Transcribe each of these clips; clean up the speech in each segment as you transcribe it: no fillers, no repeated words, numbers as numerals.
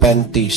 35।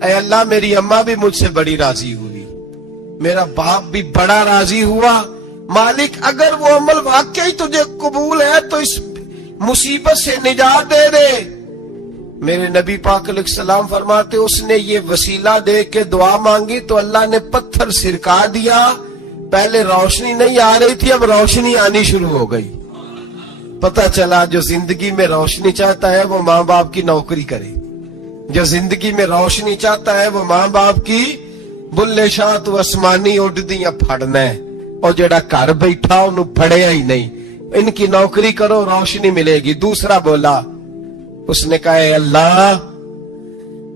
اے اللہ میری اماں بھی مجھ سے بڑی راضی ہوئی، میرا باپ بھی بڑا راضی ہوا، مالک اگر وہ عمل واقعی تجھے قبول ہے تو اس مصیبت سے نجات دے دے۔ میرے نبی پاک علیہ السلام فرماتے اس نے یہ وسیلہ دے کے دعا مانگی تو اللہ نے پتھر سرکا دیا، پہلے روشنی نہیں آ رہی تھی اب روشنی آنی شروع ہو گئی۔ پتہ چلا جو زندگی میں روشنی چاہتا ہے وہ ماں باپ کی نوکری کرے، جو زندگی میں روشنی چاہتا ہے وہ ماں باپ کی بلے شاہ تو آسمانی اڈدیاں پھڑنا ہے، اور جڑا گھر بیٹھا انہوں پھڑیا ہی نہیں، ان کی نوکری کرو روشنی ملے گی۔ دوسرا بولا، اس نے کہا اے اللہ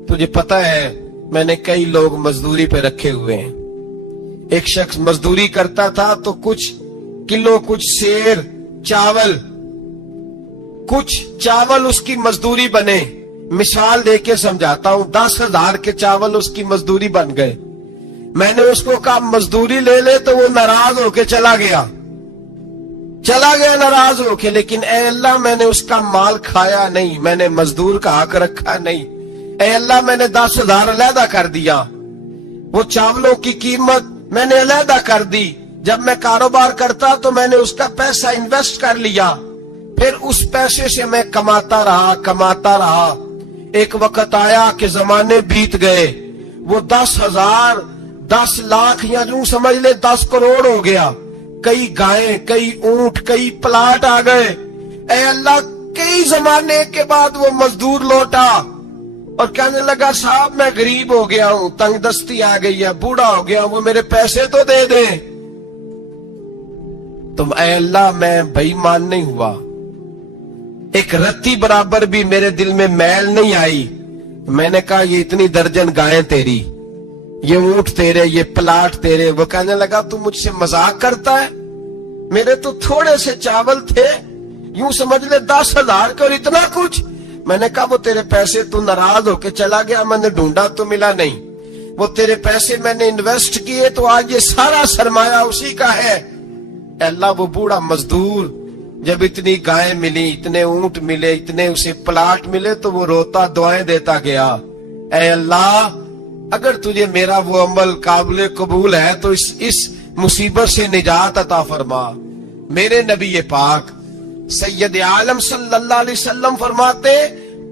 تجھے پتہ ہے میں نے کئی لوگ مزدوری پہ رکھے ہوئے ہیں، ایک شخص مزدوری کرتا تھا تو کچھ کلو کچھ سیر کچھ چاول اس کی مزدوری بنے، مثال دے کے سمجھاتا ہوں، 10,000 کے چاول اس کی مزدوری بن گئے۔ میں نے اس کو کہا مزدوری لے لے تو وہ ناراض ہو کے چلا گیا ناراض ہو کے، لیکن اے اللہ میں نے اس کا مال کھایا نہیں، میں نے مزدور کا حق رکھا نہیں، اے اللہ میں نے 10,000 علیحدہ کر دیا، وہ چاولوں کی قیمت میں نے علیحدہ کر دی، جب میں کاروبار کرتا تو میں نے اس کا پیسہ انویسٹ کر لیا، پھر اس پیسے سے میں کماتا رہا، ایک وقت آیا کہ زمانے بیت گئے، وہ 10,000 10 لاکھ یا جو سمجھ لے 10 کروڑ ہو گیا، کئی گائیں کئی اونٹ کئی پلاٹ آ گئے۔ اے اللہ کئی زمانے کے بعد وہ مزدور لوٹا اور کہنے لگا صاحب میں غریب ہو گیا ہوں، تنگ دستی آ گئی ہے، بوڑھا ہو گیا ہوں، وہ میرے پیسے تو دے دیں۔ تم اے اللہ میں بے ایمان نہیں ہوا، ایک رتی برابر بھی میرے دل میں میل نہیں آئی۔ میں نے کہا یہ اتنی درجن گائیں تیری، یہ اونٹ تیرے، یہ پلاٹ تیرے۔ وہ کہنے لگا تو مجھ سے مذاق کرتا ہے، میرے تو تھوڑے سے چاول تھے، یوں سمجھ لے 10,000 کا اور اتنا کچھ۔ میں نے کہا وہ تیرے پیسے تو ناراض ہو کے چلا گیا، میں نے ڈھونڈا تو ملا نہیں، وہ تیرے پیسے میں نے انویسٹ کیے تو آج یہ سارا سرمایہ اسی کا ہے۔ اے اللہ وہ بوڑھا مزدور جب اتنی گائیں ملی، اتنے اونٹ ملے، اتنے اسے پلاٹ ملے تو وہ روتا دعائیں دیتا گیا، اے اللہ اگر تجھے میرا وہ عمل قابل قبول ہے تو اس مصیبت سے نجات عطا فرما۔ میرے نبی پاک سید عالم صلی اللہ علیہ وسلم فرماتے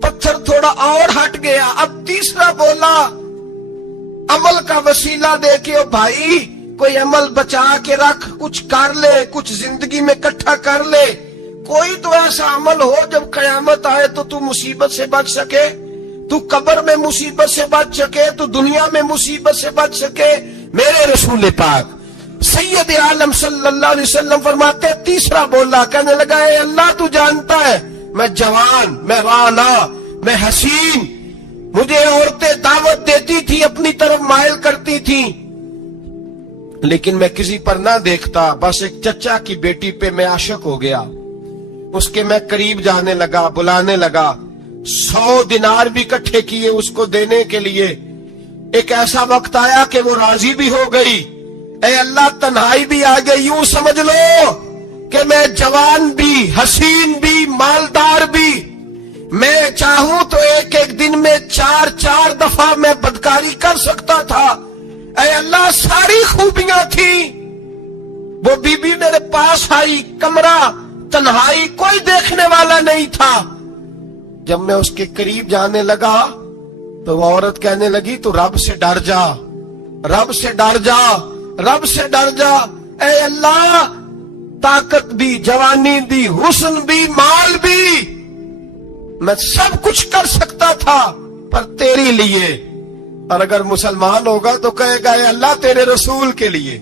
پتھر تھوڑا اور ہٹ گیا، اب تیسرا بولا عمل کا وسیلہ دے کے او بھائی کوئی عمل بچا کے رکھ، کچھ کر لے، کچھ زندگی میں اکٹھا کر لے، کوئی تو ایسا عمل ہو جب قیامت آئے تو مصیبت سے بچ سکے، تو قبر میں مصیبت سے بچ سکے، تو دنیا میں مصیبت سے بچ سکے۔ میرے رسول پاک سید عالم صلی اللہ علیہ وسلم فرماتے تیسرا بولا، کہنے لگا اے اللہ تو جانتا ہے میں جوان، میں رانا، میں حسین، مجھے عورتیں دعوت دیتی تھی، اپنی طرف مائل کرتی تھی، لیکن میں کسی پر نہ دیکھتا، بس ایک چچا کی بیٹی پہ میں عاشق ہو گیا، اس کے میں قریب جانے لگا، بلانے لگا، 100 دینار بھی اکٹھے کیے اس کو دینے کے لیے۔ ایک ایسا وقت آیا کہ وہ راضی بھی ہو گئی، اے اللہ تنہائی بھی آ گئی، یوں سمجھ لو کہ میں جوان بھی، حسین بھی، مالدار بھی، میں چاہوں تو ایک ایک دن میں 4 دفعہ میں بدکاری کر سکتا تھا۔ اے اللہ ساری خوبیاں تھی، وہ بی بی میرے پاس آئی، کمرہ تنہائی، کوئی دیکھنے والا نہیں تھا۔ جب میں اس کے قریب جانے لگا تو وہ عورت کہنے لگی تو رب سے ڈر جا، رب سے ڈر جا، رب سے ڈر جا۔ اے اللہ طاقت بھی، جوانی بھی، حسن بھی، مال بھی، میں سب کچھ کر سکتا تھا پر تیرے لیے، اور اگر مسلمان ہوگا تو کہے گا اے اللہ تیرے رسول کے لیے،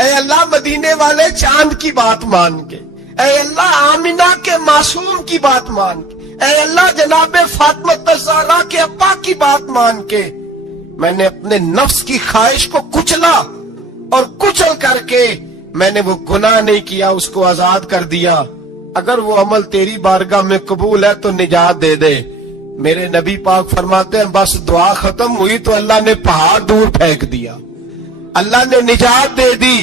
اے اللہ مدینے والے چاند کی بات مان کے، اے اللہ آمینہ کے معصوم کی بات مان کے، اے اللہ جناب فاطمہ الزہرا کے ابا کی بات مان کے، میں نے اپنے نفس کی خواہش کو کچلا اور کچل کر کے میں نے وہ گناہ نہیں کیا، اس کو آزاد کر دیا۔ اگر وہ عمل تیری بارگاہ میں قبول ہے تو نجات دے دے۔ میرے نبی پاک فرماتے ہیں بس دعا ختم ہوئی تو اللہ نے پہاڑ دور پھینک دیا، اللہ نے نجات دے دی۔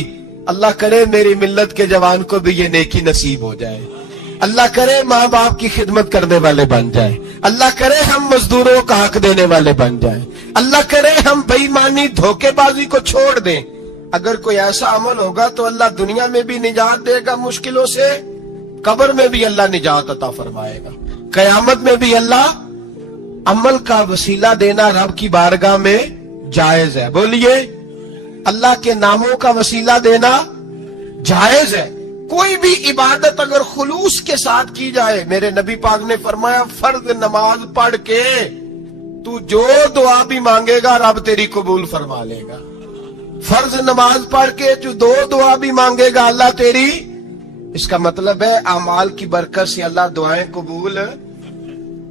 اللہ کرے میری ملت کے جوان کو بھی یہ نیکی نصیب ہو جائے، اللہ کرے ماں باپ کی خدمت کرنے والے بن جائے۔ اللہ کرے ہم مزدوروں کا حق دینے والے بن جائیں، اللہ کرے ہم بے ایمانی دھوکے بازی کو چھوڑ دیں۔ اگر کوئی ایسا عمل ہوگا تو اللہ دنیا میں بھی نجات دے گا مشکلوں سے، قبر میں بھی اللہ نجات عطا فرمائے گا، قیامت میں بھی اللہ۔ عمل کا وسیلہ دینا رب کی بارگاہ میں جائز ہے، بولیے اللہ کے ناموں کا وسیلہ دینا جائز ہے۔ کوئی بھی عبادت اگر خلوص کے ساتھ کی جائے، میرے نبی پاک نے فرمایا فرض نماز پڑھ کے تو جو دعا بھی مانگے گا رب تیری قبول فرما لے گا۔ فرض نماز پڑھ کے جو دو دعا بھی مانگے گا اللہ تیری، اس کا مطلب ہے اعمال کی برکت سے اللہ دعائیں قبول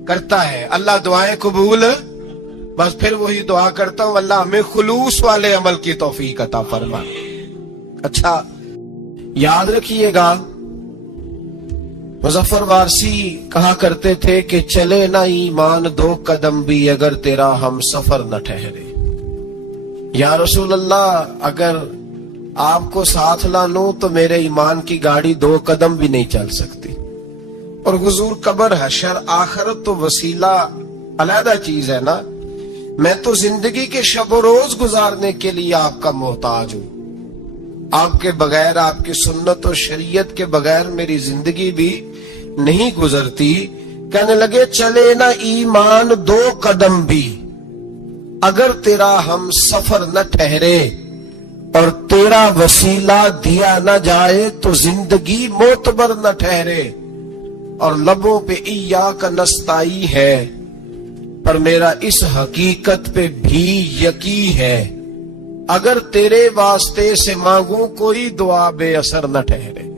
کرتا ہے، اللہ دعائیں قبول۔ بس پھر وہی دعا کرتا ہوں اللہ ہمیں خلوص والے عمل کی توفیق عطا فرما۔ اچھا یاد رکھیے گا، مظفر وارسی کہا کرتے تھے کہ چلے نہ ایمان دو قدم بھی اگر تیرا ہم سفر نہ ٹھہرے۔ یا رسول اللہ اگر آپ کو ساتھ نہ لوں تو میرے ایمان کی گاڑی دو قدم بھی نہیں چل سکتی۔ اور حضور قبر حشر آخرت تو وسیلہ علیحدہ چیز ہے نا، میں تو زندگی کے شب و روز گزارنے کے لیے آپ کا محتاج ہوں، آپ کے بغیر، آپ کی سنت و شریعت کے بغیر میری زندگی بھی نہیں گزرتی۔ کہنے لگے چلے نہ ایمان دو قدم بھی اگر تیرا ہم سفر نہ ٹھہرے اور تیرا وسیلہ دیا نہ جائے تو زندگی معتبر نہ ٹھہرے۔ اور لبوں پہ ایاک نستعین ہے پر میرا اس حقیقت پہ بھی یقین ہے، اگر تیرے واسطے سے مانگوں کوئی دعا بے اثر نہ ٹھہرے۔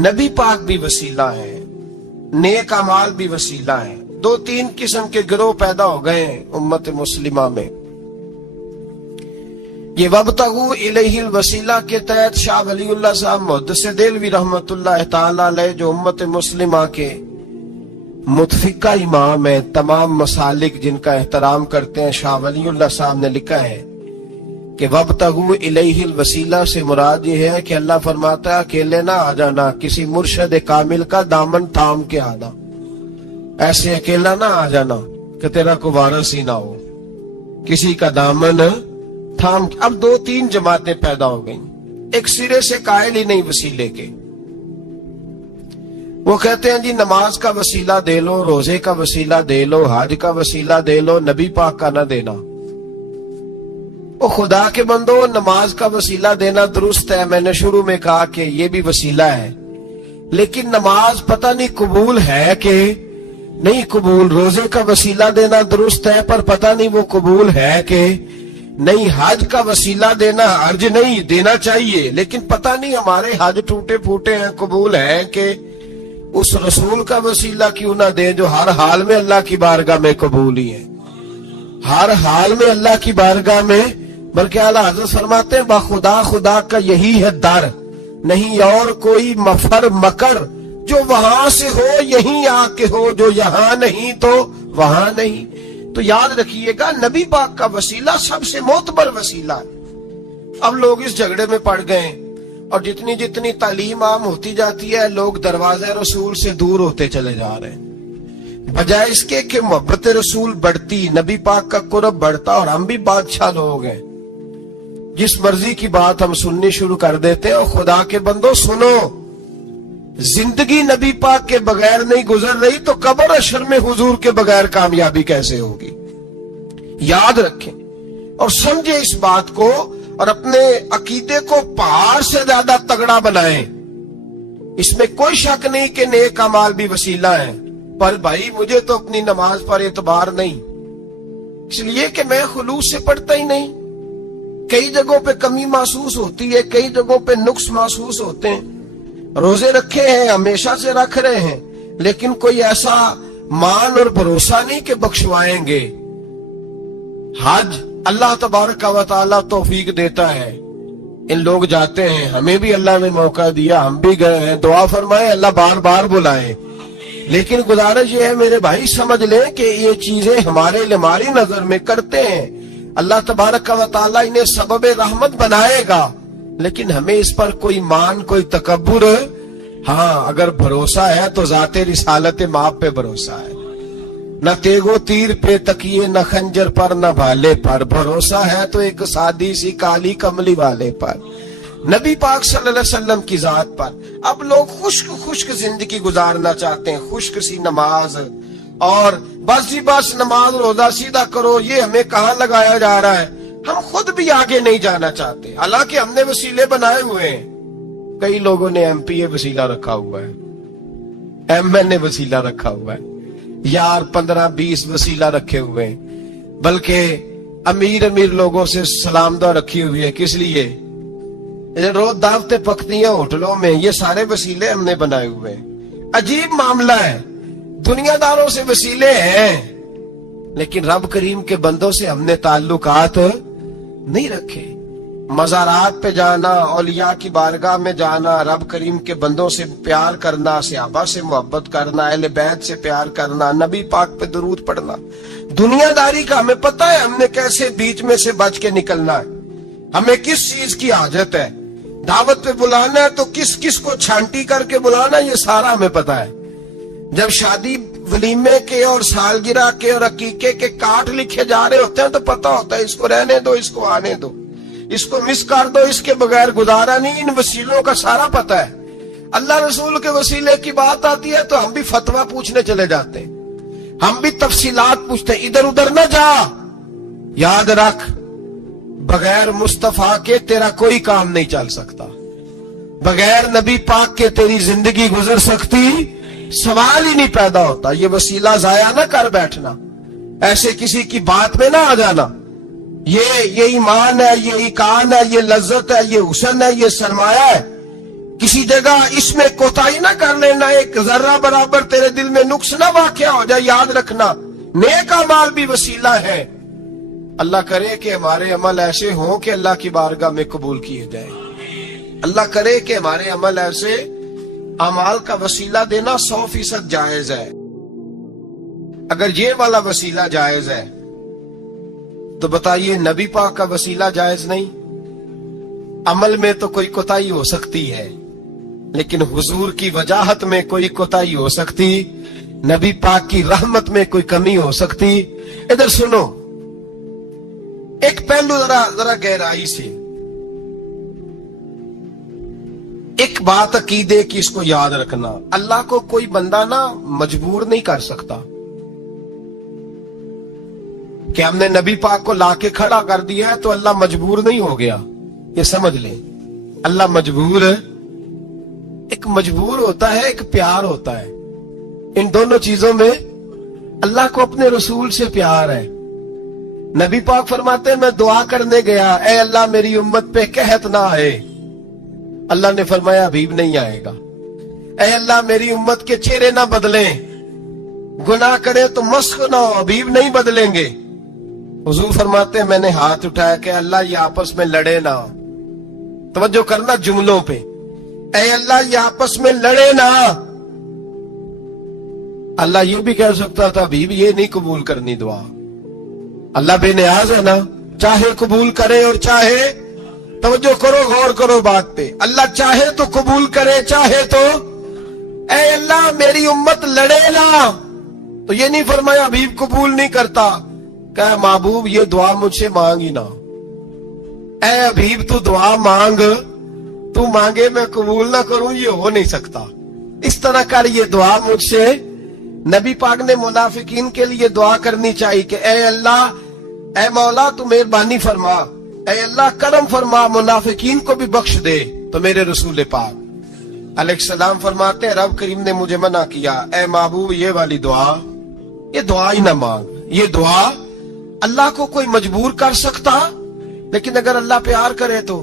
نبی پاک بھی وسیلہ ہے، نیک اعمال بھی وسیلہ ہے۔ دو تین قسم کے گروہ پیدا ہو گئے ہیں امت مسلمہ میں۔ یہ وابتغوا الیہ الوسیلہ کے تحت شاہ ولی اللہ صاحب محدث دہلوی رحمت اللہ تعالی علیہ جو امت مسلمہ کے متفقہ امام ہیں، تمام مسالک جن کا احترام کرتے ہیں، شاہ ولی اللہ صاحب نے لکھا ہے کہ وابتغوا الیہ الوسیلہ سے مراد یہ ہے کہ اللہ فرماتا ہے اکیلے نہ آ جانا، کسی مرشد کامل کا دامن تھام کے آنا، ایسے اکیلا نہ آ جانا کہ تیرا کوئی وارث ہی نہ ہو، کسی کا دامن تھام۔ اب دو تین جماعتیں پیدا ہو گئیں، ایک سرے سے قائل ہی نہیں وسیلے کے، وہ کہتے ہیں جی نماز کا وسیلہ دے لو، روزے کا وسیلہ دے لو، حج کا وسیلہ دے لو، نبی پاک کا نہ دینا۔ وہ خدا کے بندو نماز کا وسیلہ دینا درست ہے، میں نے شروع میں کہا کہ یہ بھی وسیلہ ہے، لیکن نماز پتہ نہیں قبول ہے کہ نہیں قبول۔ روزے کا وسیلہ دینا درست ہے پر پتہ نہیں وہ قبول ہے کہ نہیں۔ حج کا وسیلہ دینا حرج نہیں، دینا چاہیے، لیکن پتہ نہیں ہمارے حج ٹوٹے پھوٹے ہیں، قبول ہے کہ اس رسول کا وسیلہ کیوں نہ دیں جو ہر حال میں اللہ کی بارگاہ میں قبول ہی ہے، ہر حال میں اللہ کی بارگاہ میں۔ بلکہ اعلیٰ حضرت فرماتے ہیں بخدا خدا کا یہی ہے در، نہیں اور کوئی مفر مکر، جو وہاں سے ہو یہیں آ کے ہو، جو یہاں نہیں تو وہاں نہیں۔ تو یاد رکھیے گا نبی پاک کا وسیلہ سب سے معتبر وسیلہ ہے۔ اب لوگ اس جھگڑے میں پڑ گئے اور جتنی جتنی تعلیم عام ہوتی جاتی ہے لوگ دروازہ رسول سے دور ہوتے چلے جا رہے ہیں، بجائے اس کے کہ محبت رسول بڑھتی، نبی پاک کا قرب بڑھتا اور ہم بھی بادشاہ لوگ ہیں، جس مرضی کی بات ہم سننی شروع کر دیتے ہیں۔ اور خدا کے بندو سنو، زندگی نبی پاک کے بغیر نہیں گزر رہی تو قبر حشر میں حضور کے بغیر کامیابی کیسے ہوگی؟ یاد رکھیں اور سمجھیں اس بات کو، اور اپنے عقیدے کو پہاڑ سے زیادہ تگڑا بنائیں۔ اس میں کوئی شک نہیں کہ نیک اعمال بھی وسیلہ ہیں، پر بھائی مجھے تو اپنی نماز پر اعتبار نہیں، اس لیے کہ میں خلوص سے پڑھتا ہی نہیں۔ کئی جگہوں پہ کمی محسوس ہوتی ہے، کئی جگہوں پہ نقص محسوس ہوتے ہیں۔ روزے رکھے ہیں، ہمیشہ سے رکھ رہے ہیں، لیکن کوئی ایسا مان اور بھروسہ نہیں کہ بخشوائیں گے۔ حج اللہ تبارک و تعالیٰ توفیق دیتا ہے، ان لوگ جاتے ہیں، ہمیں بھی اللہ نے موقع دیا، ہم بھی گئے ہیں، دعا فرمائے اللہ بار بار بلائیں۔ لیکن گزارش یہ ہے میرے بھائی سمجھ لیں کہ یہ چیزیں ہماری نظر میں کرتے ہیں، اللہ تبارک و تعالیٰ انہیں سبب رحمت بنائے گا، لیکن ہمیں اس پر کوئی مان، کوئی تکبر، ہاں اگر بھروسہ ہے تو ذات رسالت ماں پہ بھروسہ ہے۔ نہ تیگو تیر پہ تکیے، نہ خنجر پر، نہ بھالے پر، بھروسہ ہے تو ایک سادی سی کالی کملی والے پر، نبی پاک صلی اللہ علیہ وسلم کی ذات پر۔ اب لوگ خشک زندگی گزارنا چاہتے ہیں، خشک سی نماز، اور بس جی بس نماز روزہ سیدھا کرو، یہ ہمیں کہاں لگایا جا رہا ہے۔ ہم خود بھی آگے نہیں جانا چاہتے، حالانکہ ہم نے وسیلے بنائے ہوئے ہیں۔ کئی لوگوں نے ایم پی اے وسیلہ رکھا ہوا ہے، ایم این اے وسیلہ رکھا ہوا ہے، یار 15-20 وسیلہ رکھے ہوئے ہیں، بلکہ امیر لوگوں سے سلام دعا رکھی ہوئی ہے۔ کس لیے؟ روز دعوتیں پکتی ہیں ہوٹلوں میں، یہ سارے وسیلے ہم نے بنائے ہوئے ہیں۔ عجیب معاملہ ہے، دنیا داروں سے وسیلے ہیں لیکن رب کریم کے بندوں سے ہم نے تعلقات نہیں رکھے۔ مزارات پہ جانا، اولیاء کی بارگاہ میں جانا، رب کریم کے بندوں سے پیار کرنا، صحابہ سے محبت کرنا، اہل بیت سے پیار کرنا، نبی پاک پہ درود پڑھنا، دنیا داری کا ہمیں پتہ ہے ہم نے کیسے بیچ میں سے بچ کے نکلنا ہے، ہمیں کس چیز کی حاجت ہے، دعوت پہ بلانا ہے تو کس کس کو چھانٹی کر کے بلانا، یہ سارا ہمیں پتہ ہے۔ جب شادی ولیمے کے اور سالگرہ کے اور عقیقے کے کارڈ لکھے جا رہے ہوتے ہیں تو پتہ ہوتا ہے اس کو رہنے دو، اس کو آنے دو، اس کو مس کر دو، اس کے بغیر گزارا نہیں۔ ان وسیلوں کا سارا پتہ ہے۔ اللہ رسول کے وسیلے کی بات آتی ہے تو ہم بھی فتویٰ پوچھنے چلے جاتے ہیں، ہم بھی تفصیلات پوچھتے ہیں۔ ادھر ادھر نہ جا، یاد رکھ بغیر مصطفیٰ کے تیرا کوئی کام نہیں چل سکتا، بغیر نبی پاک کے تیری زندگی گزر سکتی سوال ہی نہیں پیدا ہوتا۔ یہ وسیلہ ضائع نہ کر بیٹھنا، ایسے کسی کی بات میں نہ آ جانا۔ یہ ایمان ہے، یہ ایقان ہے، یہ لذت ہے، یہ حسن ہے، یہ سرمایہ ہے، کسی جگہ اس میں کوتاہی نہ کر لینا، ایک ذرہ برابر تیرے دل میں نقص نہ واقع ہو جائے۔ یاد رکھنا نیک اعمال بھی وسیلہ ہے۔ اللہ کرے کہ ہمارے عمل ایسے ہوں کہ اللہ کی بارگاہ میں قبول کیے جائیں۔ اللہ کرے کہ ہمارے عمل ایسے، اعمال کا وسیلہ دینا 100% جائز ہے۔ اگر یہ والا وسیلہ جائز ہے تو بتائیے نبی پاک کا وسیلہ جائز نہیں؟ عمل میں تو کوئی کوتاہی ہو سکتی ہے لیکن حضور کی وجاہت میں کوئی کوتاہی ہو سکتی، نبی پاک کی رحمت میں کوئی کمی ہو سکتی۔ ادھر سنو، ایک پہلو ذرا گہرائی سے، ایک بات عقیدے کی، اس کو یاد رکھنا، اللہ کو کوئی بندہ نہ مجبور نہیں کر سکتا کہ ہم نے نبی پاک کو لا کے کھڑا کر دیا ہے تو اللہ مجبور نہیں ہو گیا۔ یہ سمجھ لیں، اللہ مجبور ہے، ایک مجبور ہوتا ہے، ایک پیار ہوتا ہے۔ ان دونوں چیزوں میں اللہ کو اپنے رسول سے پیار ہے۔ نبی پاک فرماتے ہیں میں دعا کرنے گیا، اے اللہ میری امت پہ قحط نہ آئے، اللہ نے فرمایا حبیب نہیں آئے گا۔ اے اللہ میری امت کے چہرے نہ بدلیں، گناہ کرے تو مسخ نہ ہو، حبیب نہیں بدلیں گے۔ حضور فرماتے ہیں میں نے ہاتھ اٹھایا کہ اللہ یہ آپس میں لڑے نہ، توجہ کرنا جملوں پہ، اے اللہ یہ آپس میں لڑے نہ۔ اللہ یہ بھی کہہ سکتا تھا حبیب یہ نہیں قبول کرنی دعا، اللہ بے نیاز ہے نا، چاہے قبول کرے اور چاہے، توجہ کرو غور کرو بات پہ، اللہ چاہے تو قبول کرے، چاہے تو، اے اللہ میری امت لڑے نہ، تو یہ نہیں فرمایا حبیب قبول نہیں کرتا، کہ محبوب یہ دعا مجھ سے مانگ ہی نہ، اے حبیب تو دعا مانگ، تو مانگے میں قبول نہ کروں، یہ ہو نہیں سکتا، اس طرح کر یہ دعا مجھ سے۔ نبی پاک نے منافقین کے لیے دعا کرنی چاہیے کہ اے اللہ، اے مولا تو مہربانی فرما، اے اللہ کرم فرما، منافقین کو بھی بخش دے۔ تو میرے رسول پاک علیہ السلام فرماتے ہیں رب کریم نے مجھے منع کیا، اے محبوب یہ والی دعا، یہ دعا ہی نہ مانگ۔ یہ دعا اللہ کو کوئی مجبور کر سکتا، لیکن اگر اللہ پیار کرے تو،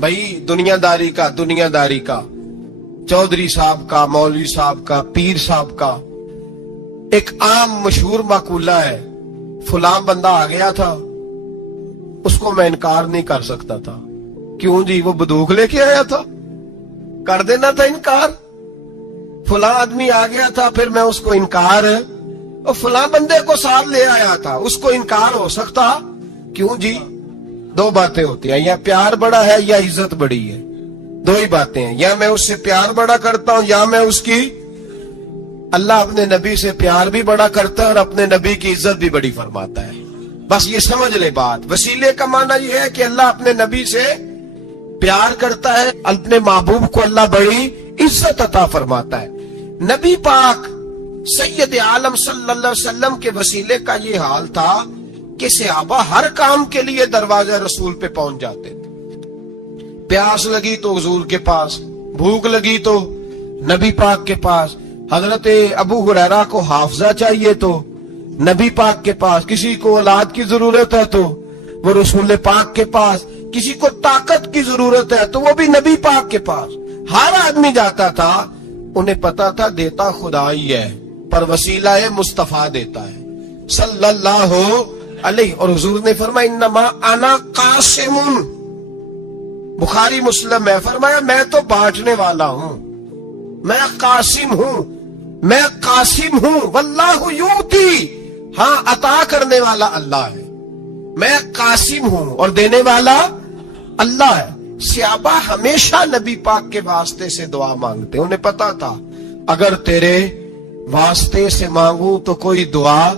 بھائی دنیا داری کا، چودھری صاحب کا، مولوی صاحب کا، پیر صاحب کا ایک عام مشہور مقولہ ہے، فلاں بندہ آ گیا تھا، اس کو میں انکار نہیں کر سکتا تھا۔ کیوں جی؟ وہ بندوق لے کے آیا تھا، کر دینا تھا انکار۔ فلاں آدمی آ گیا تھا، پھر میں اس کو انکار، اور فلاں بندے کو ساتھ لے آیا تھا، اس کو انکار ہو سکتا؟ کیوں جی؟ دو باتیں ہوتی ہیں، یا پیار بڑا ہے یا عزت بڑی ہے، دو ہی باتیں ہیں، یا میں اس سے پیار بڑا کرتا ہوں یا میں اس کی اللہ اپنے نبی سے پیار بھی بڑا کرتا ہے اور اپنے نبی کی عزت بھی بڑی فرماتا ہے. بس یہ سمجھ لے بات. وسیلے کا معنی یہ ہے کہ اللہ اپنے نبی سے پیار کرتا ہے, اپنے محبوب کو اللہ بڑی عزت عطا فرماتا ہے. نبی پاک سید عالم صلی اللہ علیہ وسلم کے وسیلے کا یہ حال تھا کہ صحابہ ہر کام کے لیے دروازہ رسول پہ پہنچ جاتے تھے. پیاس لگی تو حضور کے پاس, بھوک لگی تو نبی پاک کے پاس. حضرت ابو ہریرہ کو حافظہ چاہیے تو نبی پاک کے پاس. کسی کو اولاد کی ضرورت ہے تو وہ رسول پاک کے پاس. کسی کو طاقت کی ضرورت ہے تو وہ بھی نبی پاک کے پاس. ہر آدمی جاتا تھا, انہیں پتا تھا دیتا خدا ہی ہے پر وسیلہ مصطفیٰ دیتا ہے صلی اللہ علیہ. اور حضور نے فرمایا انما انا قاسم, بخاری مسلم میں فرمایا میں تو بانٹنے والا ہوں, میں قاسم ہوں, میں قاسم ہوں. واللہ یؤتی, ہاں عطا کرنے والا اللہ ہے. میں قاسم ہوں اور دینے والا اللہ ہے. صحابہ ہمیشہ نبی پاک کے واسطے سے دعا مانگتے. انہیں پتا تھا اگر تیرے واسطے سے مانگوں تو کوئی دعا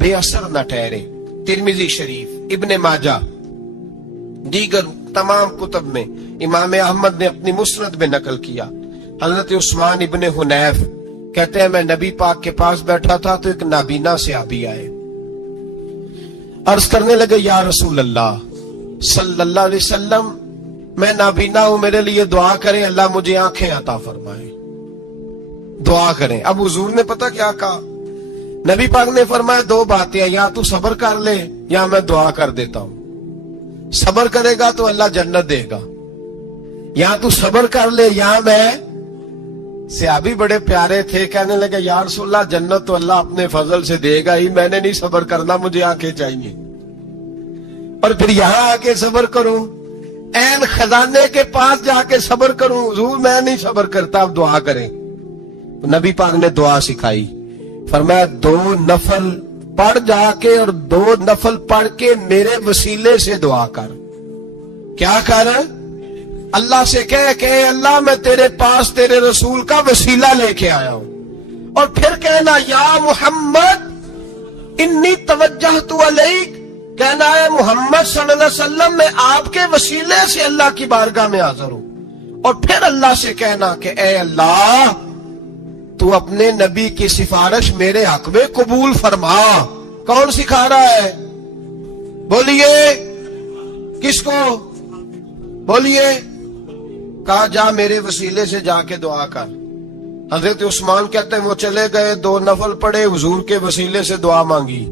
بے اثر نہ ٹھہرے. ترمذی شریف, ابن ماجہ, دیگر تمام کتب میں امام احمد نے اپنی مسند میں نقل کیا. حضرت عثمان ابن حنیف کہتے ہیں میں نبی پاک کے پاس بیٹھا تھا تو ایک نابینا صحابی آئے, عرض کرنے لگے یا رسول اللہ صلی اللہ علیہ وسلم میں نابینا ہوں, میرے لیے دعا کریں, اللہ مجھے آنکھیں عطا فرمائے, دعا کریں. اب حضور نے پتا کیا کہا, نبی پاک نے فرمایا دو باتیں, یا تو صبر کر لے یا میں دعا کر دیتا ہوں. صبر کرے گا تو اللہ جنت دے گا, یا تو صبر کر لے یا میں. صحابی بڑے پیارے تھے, کہنے لگے یا رسول اللہ جنت تو اللہ اپنے فضل سے دے گا ہی, میں نے نہیں صبر کرنا, مجھے آنکھیں چاہیے. اور پھر یہاں آ کے صبر کروں, این خزانے کے پاس جا کے صبر کروں, حضور میں نہیں صبر کرتا, اب دعا کریں. نبی پاک نے دعا سکھائی, فرمایا 2 نفل پڑھ جا کے اور 2 نفل پڑھ کے میرے وسیلے سے دعا کر. کیا کر؟ اللہ سے کہہ کہ اللہ میں تیرے پاس تیرے رسول کا وسیلہ لے کے آیا ہوں. اور پھر کہنا یا محمد انی توجہت علیک, کہنا ہے محمد صلی اللہ علیہ وسلم میں آپ کے وسیلے سے اللہ کی بارگاہ میں حاضر ہوں. اور پھر اللہ سے کہنا کہ اے اللہ تو اپنے نبی کی سفارش میرے حق میں قبول فرما. کون سکھا رہا ہے؟ بولیے کس کو؟ بولیے. کہا جا میرے وسیلے سے جا کے دعا کر. حضرت عثمان کہتے ہیں وہ چلے گئے, 2 نفل پڑے, حضور کے وسیلے سے دعا مانگی.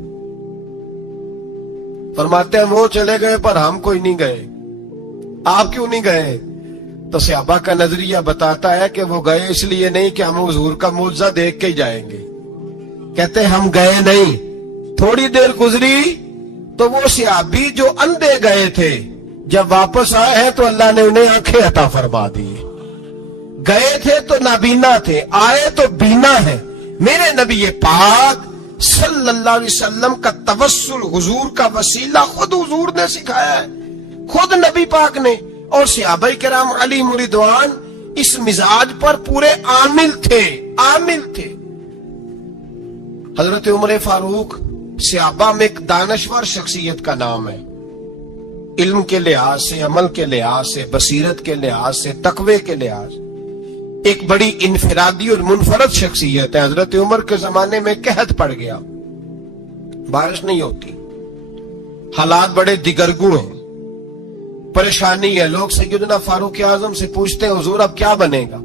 فرماتے ہیں وہ چلے گئے پر ہم کوئی نہیں گئے. آپ کیوں نہیں گئے؟ تو صحابہ کا نظریہ بتاتا ہے کہ وہ گئے اس لیے نہیں کہ ہم حضور کا معجزہ دیکھ کے ہی جائیں گے. کہتے ہیں ہم گئے نہیں. تھوڑی دیر گزری تو وہ صحابی جو اندھے گئے تھے جب واپس آئے ہیں تو اللہ نے انہیں آنکھیں عطا فرما دی. گئے تھے تو نابینا تھے, آئے تو بینا ہے. میرے نبی پاک صلی اللہ علیہ وسلم کا توسل, حضور کا وسیلہ خود حضور نے سکھایا ہے, خود نبی پاک نے. اور صحابہ کرام علیہم رضوان اس مزاج پر پورے عامل تھے, عامل تھے. حضرت عمر فاروق صحابہ میں ایک دانشور شخصیت کا نام ہے. علم کے لحاظ سے, عمل کے لحاظ سے, بصیرت کے لحاظ سے, تقوی کے لحاظ سے ایک بڑی انفرادی اور منفرد شخصیت ہے. حضرت عمر کے زمانے میں قحط پڑ گیا, بارش نہیں ہوتی, حالات بڑے دگرگوں ہیں, پریشانی ہے. لوگ سیدنا فاروق اعظم سے پوچھتے ہیں حضور اب کیا بنے گا؟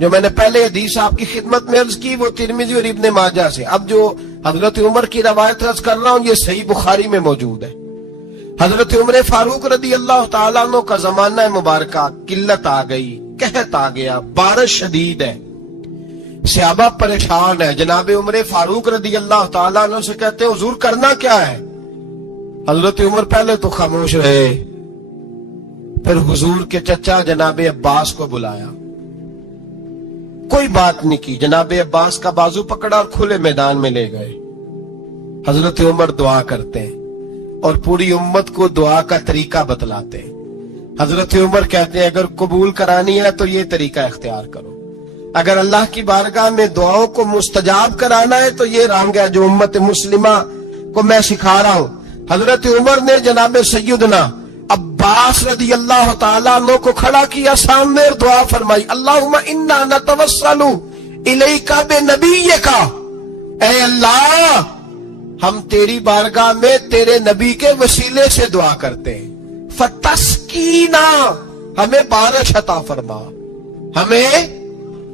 جو میں نے پہلے حدیث آپ کی خدمت میں عرض کی وہ ترمذی اور ابن ماجہ سے. اب جو حضرت عمر کی روایت عرض کر رہا ہوں یہ صحیح بخاری میں موجود ہے. حضرت عمر فاروق رضی اللہ تعالیٰ عنہ کا زمانہ مبارکہ, قلت آ گئی, قحط آ گیا, بارش شدید ہے, صحابہ پریشان ہے. جناب عمر فاروق رضی اللہ تعالیٰ عنہ سے کہتے ہیں حضور کرنا کیا ہے؟ حضرت عمر پہلے تو خاموش رہے, پھر حضور کے چچا جناب عباس کو بلایا, کوئی بات نہیں کی. جناب عباس کا بازو پکڑا اور کھلے میدان میں لے گئے. حضرت عمر دعا کرتے ہیں اور پوری امت کو دعا کا طریقہ بتلاتے ہیں. حضرت عمر کہتے ہیں اگر قبول کرانی ہے تو یہ طریقہ اختیار کرو, اگر اللہ کی بارگاہ میں دعاؤں کو مستجاب کرانا ہے تو یہ رنگ ہے جو امت مسلمہ کو میں سکھا رہا ہوں۔ حضرت عمر نے جناب سیدنا عباس رضی اللہ تعالیٰ عنہ کو کھڑا کیا سامنے اور دعا فرمائی، اللہم انا نتوسل الیک بنبیک، اے اللہ ہم تیری بارگاہ میں تیرے نبی کے وسیلے سے دعا کرتے ہیں، فتسقینا، ہمیں بارش عطا فرما۔ ہمیں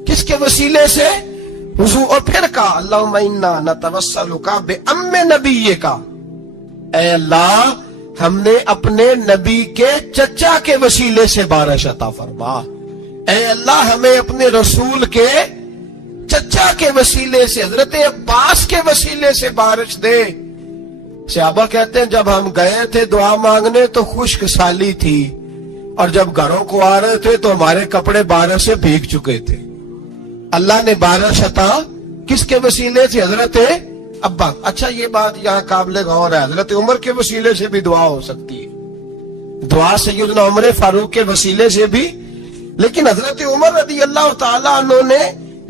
کس کے وسیلے سے؟ حضور، اور پھر کہا اللہم انا نتوسلک بام نبیک، اے اللہ ہم نے اپنے نبی کے چچا کے وسیلے سے بارش عطا فرما، اے اللہ ہمیں اپنے رسول کے چچا کے وسیلے سے، حضرت عباس کے وسیلے سے بارش دے۔ صحابہ کہتے ہیں جب ہم گئے تھے دعا مانگنے تو خشک سالی تھی، اور جب گھروں کو آ رہے تھے تو ہمارے کپڑے بارش سے بھیگ چکے تھے۔ اللہ نے بارش عطا کس کے وسیلے سے؟ حضرت ابا۔ اچھا یہ بات یہاں قابل غور ہے، حضرت عمر کے وسیلے سے بھی دعا ہو سکتی ہے، دعا سیدنا عمر فاروق کے وسیلے سے بھی، لیکن حضرت عمر رضی اللہ تعالیٰ عنہ نے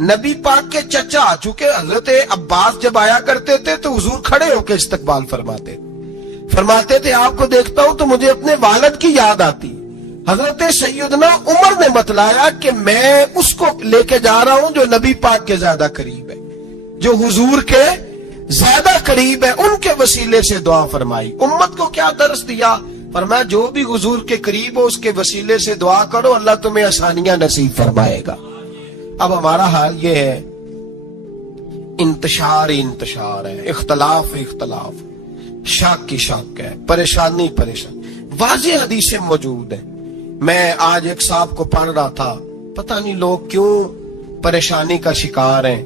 نبی پاک کے چچا، چونکہ حضرت عباس جب آیا کرتے تھے تو حضور کھڑے ہو کے استقبال فرماتے تھے آپ کو دیکھتا ہوں تو مجھے اپنے والد کی یاد آتی۔ حضرت سیدنا عمر نے بتلایا کہ میں اس کو لے کے جا رہا ہوں جو نبی پاک کے زیادہ قریب ہے، جو حضور کے زیادہ قریب ہے، ان کے وسیلے سے دعا فرمائی۔ امت کو کیا درس دیا؟ فرمایا جو بھی حضور کے قریب ہو اس کے وسیلے سے دعا کرو، اللہ تمہیں آسانیاں نصیب فرمائے گا۔ اب ہمارا حال یہ ہے، انتشار ہے، اختلاف شک کی شک ہے، پریشانی۔ واضح حدیثیں موجود ہیں۔ میں آج ایک صاحب کو پڑھ رہا تھا، پتہ نہیں لوگ کیوں پریشانی کا شکار ہیں،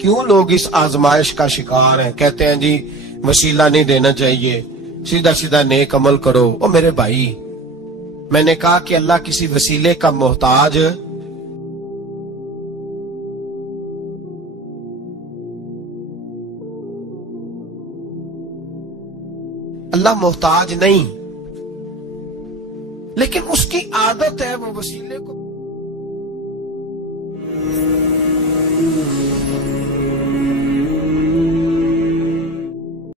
کیوں لوگ اس آزمائش کا شکار ہیں۔ کہتے ہیں جی وسیلہ نہیں دینا چاہیے، سیدھا نیک عمل کرو۔ او میرے بھائی، میں نے کہا کہ اللہ کسی وسیلے کا محتاج اللہ محتاج نہیں، لیکن اس کی عادت ہے وہ وسیلے کو